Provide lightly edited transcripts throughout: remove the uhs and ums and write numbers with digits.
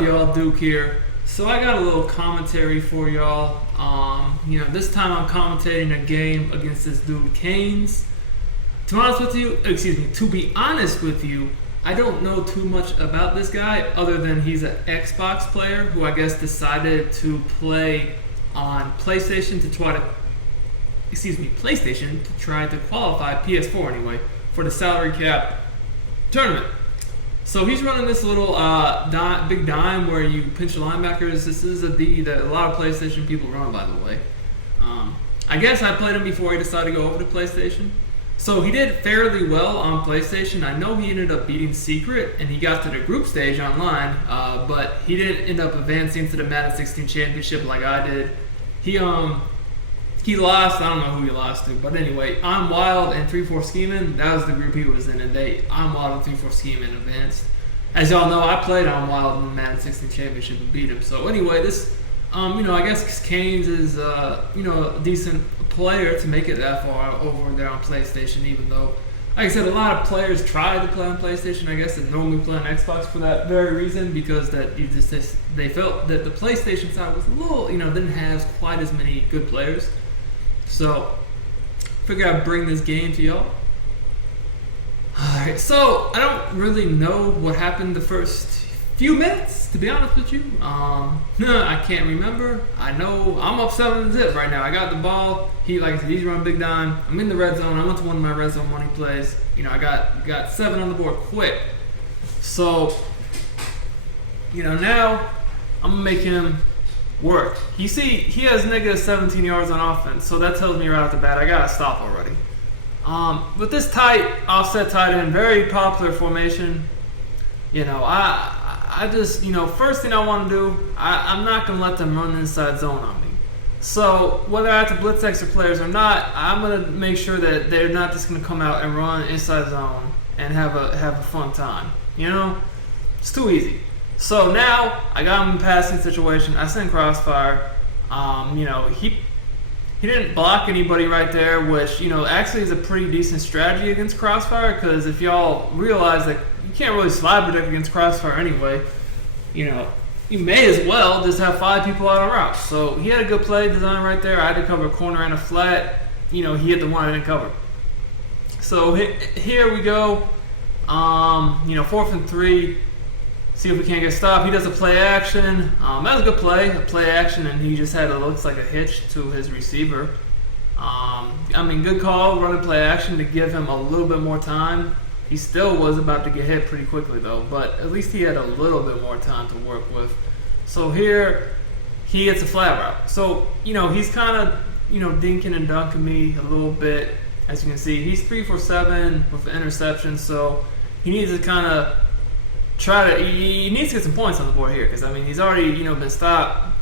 up, y'all? Duke here. So I got a little commentary for y'all. This time I'm commentating a game against this dude Canes. To be honest with you, I don't know too much about this guy other than he's an Xbox player who I guess decided to play on PlayStation to try to qualify PS4 anyway for the salary cap tournament. So he's running this little big dime where you pinch the linebackers. This is a D that a lot of PlayStation people run, by the way. I guess I played him before he decided to go over to PlayStation. So he did fairly well on PlayStation. I know he ended up beating Secret, and he got to the group stage online, but he didn't end up advancing to the Madden 16 championship like I did. He lost. I don't know who he lost to, but anyway, I'm Wild and 3-4 Scheming. That was the group he was in, and I'm Wild and 3-4 Scheming advanced. As y'all know, I played on Wild in the Madden 16 championship and beat him. So anyway, this, I guess Canes is, a decent player to make it that far over there on PlayStation. Even though, like I said, a lot of players try to play on PlayStation. I guess that normally play on Xbox for that very reason, because they felt that the PlayStation side was a little, didn't have quite as many good players. So, figured I'd bring this game to y'all. Alright, so I don't really know what happened the first few minutes, to be honest with you. I can't remember. I know I'm up 7-0 right now. I got the ball. He's running big dime. I'm in the red zone. I went to one of my red zone money plays. I got 7 on the board quick. So, now I'm gonna make him work. You see, he has negative 17 yards on offense, so that tells me right off the bat I gotta stop already. With this tight offset tight end, very popular formation. I just first thing I want to do, I'm not gonna let them run inside zone on me. So whether I have to blitz extra players or not, I'm gonna make sure that they're not just gonna come out and run inside zone and have a fun time. It's too easy. So now I got him in passing situation. I sent crossfire. He didn't block anybody right there, which actually is a pretty decent strategy against crossfire, because if y'all realize that you can't really slide protect against crossfire anyway, you may as well just have 5 people out on routes. So he had a good play design right there. I had to cover a corner and a flat. He hit the one I didn't cover. So here we go. 4th and 3. See if we can't get stopped. He does a play action. That was a good play, action, and he just had looks like a hitch to his receiver. Good call, running play action to give him a little bit more time. He still was about to get hit pretty quickly though, but at least he had a little bit more time to work with. So here, he hits a flat route. So, he's kind of, dinking and dunking me a little bit. As you can see, he's 3 for 7 with an interception, so he needs to kind of he needs to get some points on the board here, because he's already been stopped,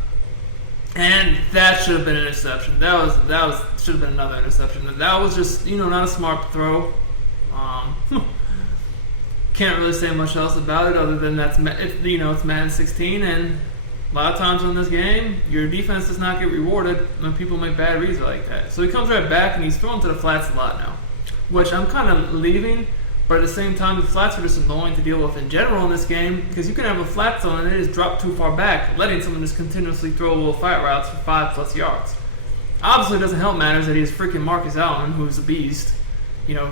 and that should have been an interception. That should have been another interception. That was just not a smart throw. Can't really say much else about it other than it's Madden 16, and a lot of times in this game your defense does not get rewarded when people make bad reads like that. So he comes right back and he's throwing to the flats a lot now, which I'm kind of leaving. But at the same time, the flats are just annoying to deal with in general in this game, because you can have a flat zone and it just drop too far back, letting someone just continuously throw little flat routes for 5+ yards. Obviously, it doesn't help matters that he has freaking Marcus Allen, who's a beast,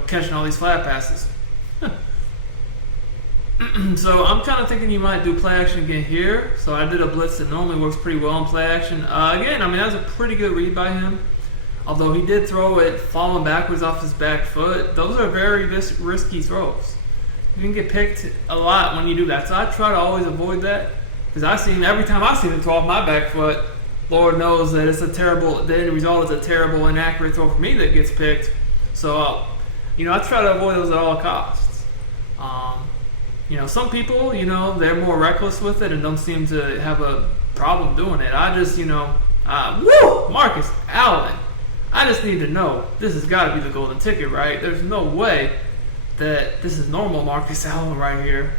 catching all these flat passes. So I'm kind of thinking you might do play action again here. So I did a blitz that normally works pretty well in play action. Again, that was a pretty good read by him. Although he did throw it falling backwards off his back foot. Those are very risky throws. You can get picked a lot when you do that. So I try to always avoid that, because every time I see him throw off my back foot, Lord knows that the end result is a terrible, inaccurate throw for me that gets picked. So, I try to avoid those at all costs. Some people, they're more reckless with it and don't seem to have a problem doing it. I just, Marcus Allen. I just need to know this has got to be the golden ticket, right? There's no way that this is normal Marcus Allen right here.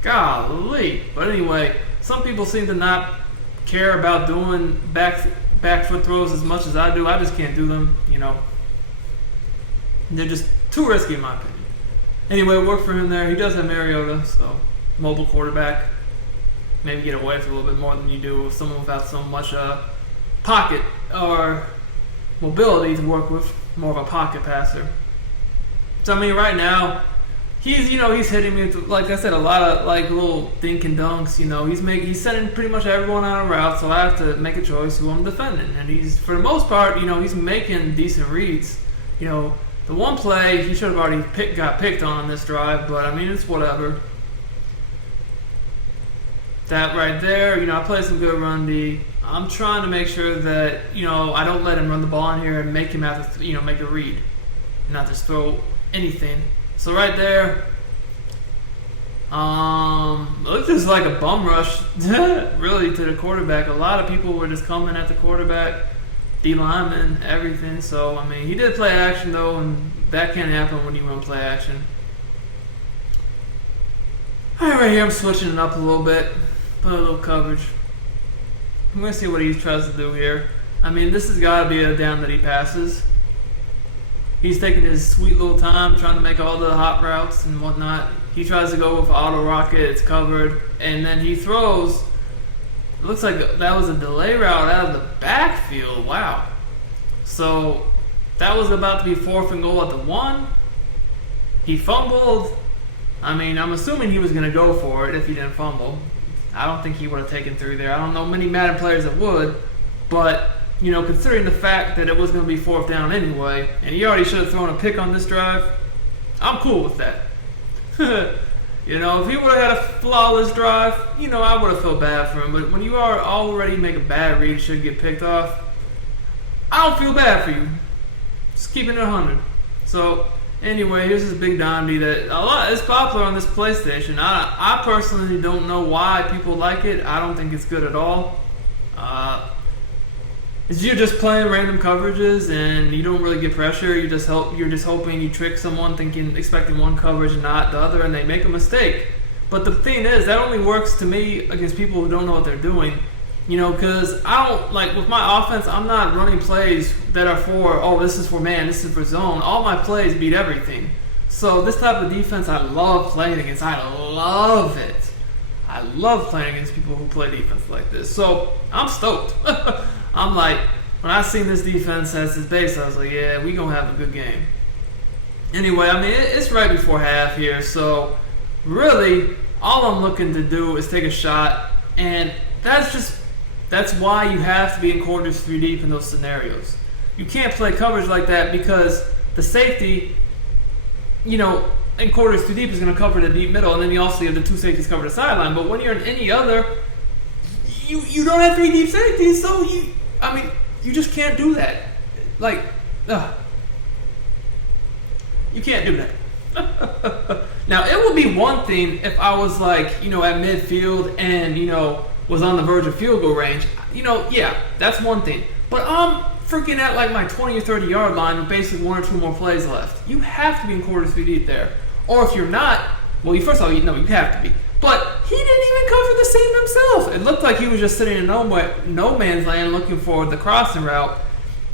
Golly. But anyway, some people seem to not care about doing back foot throws as much as I do. I just can't do them, They're just too risky in my opinion. Anyway, it worked for him there. He does have Mariota, so mobile quarterback. maybe get away with a little bit more than you do with someone without so much pocket or mobility to work with, more of a pocket passer. So I mean, right now, he's hitting me with, like I said, a lot of like little dink and dunks. He's sending pretty much everyone on a route, so I have to make a choice who I'm defending. And he's, for the most part, he's making decent reads. The one play he should have already got picked on this drive, but I mean, it's whatever. That right there, I play some good run D. I'm trying to make sure that I don't let him run the ball in here and make him have to make a read, not just throw anything. So right there, it looked just like a bum rush, really, to the quarterback. A lot of people were just coming at the quarterback, D lineman, everything. So I mean, he did play action though, and that can't happen when you run play action. All right, here I'm switching it up a little bit, put a little coverage. I'm gonna see what he tries to do here. I mean, this has got to be a down that he passes. He's taking his sweet little time trying to make all the hot routes and whatnot. He tries to go with auto rocket, it's covered, and then he throws. It looks like that was a delay route out of the backfield. Wow. So that was about to be 4th and goal at the 1. He fumbled. I mean, I'm assuming he was going to go for it if he didn't fumble. I don't think he would have taken through there. I don't know many Madden players that would, but considering the fact that it was going to be 4th down anyway, and he already should have thrown a pick on this drive, I'm cool with that. If he would have had a flawless drive, I would have felt bad for him. But when you are already make a bad read, should get picked off, I don't feel bad for you. Just keeping it 100. So anyway, here's this big dime D that is popular on this PlayStation. I personally don't know why people like it. I don't think it's good at all. You're just playing random coverages and you don't really get pressure. You're just hoping you trick someone, expecting one coverage and not the other, and they make a mistake. But the thing is, that only works to me against people who don't know what they're doing. Because I don't, like, with my offense, I'm not running plays that are for, this is for man, this is for zone. All my plays beat everything. So this type of defense I love playing against. I love it. I love playing against people who play defense like this. So I'm stoked. I'm like, when I seen this defense as his base, I was like, yeah, we gonna have a good game. Anyway, I mean, it's right before half here, so really, all I'm looking to do is take a shot, and that's why you have to be in quarters 3 deep in those scenarios. You can't play coverage like that because the safety, in quarters 2 deep is going to cover the deep middle, and then you also have the 2 safeties cover the sideline. But when you're in any other, you don't have 3 deep safeties, so you just can't do that. You can't do that. Now, it would be one thing if I was at midfield and, was on the verge of field goal range. Yeah, that's one thing. But I'm freaking at my 20 or 30 yard line with basically 1 or 2 more plays left. You have to be in quarters 3 deep there. Or if you're not, well, you have to be. But he didn't even cover the seam himself. It looked like he was just sitting in no man's land looking for the crossing route.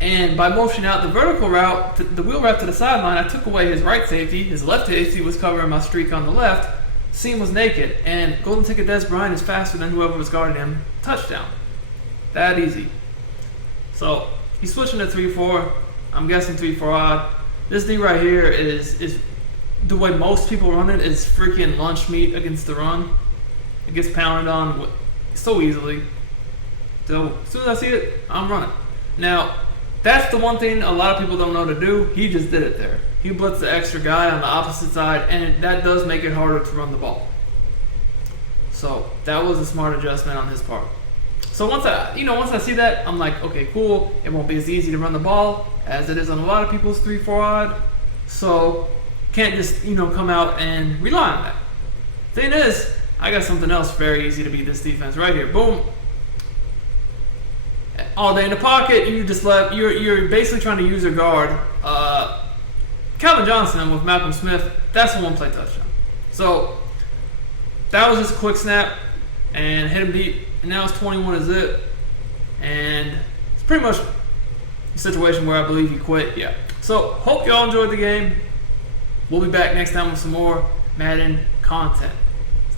And by motioning out the vertical route, the wheel route to the sideline, I took away his right safety. His left safety was covering my streak on the left. Seam was naked. And Golden Ticket Des Bryant is faster than whoever was guarding him. Touchdown. That easy. So he's switching to 3-4. I'm guessing 3-4 odd. This D right here is the way most people run it is freaking lunch meat against the run. It gets pounded on so easily. So as soon as I see it, I'm running. Now, that's the one thing a lot of people don't know to do. He just did it there. He blitzed the extra guy on the opposite side, and that does make it harder to run the ball. So that was a smart adjustment on his part. So once I see that, I'm like, okay, cool. It won't be as easy to run the ball as it is on a lot of people's 3-4 odd. So can't just come out and rely on that. Thing is, I got something else very easy to beat this defense right here. Boom. All day in the pocket, you just you're basically trying to use your guard. Calvin Johnson with Malcolm Smith, that's a 1-play touchdown. So that was just a quick snap and hit him deep, and now it's 21-zip. And it's pretty much a situation where I believe he quit. Yeah. So hope y'all enjoyed the game. We'll be back next time with some more Madden content.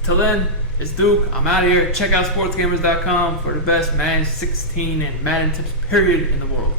Till then, It's Duke. I'm out of here. Check out sportsgamers.com for the best Madden 16 and Madden tips period in the world.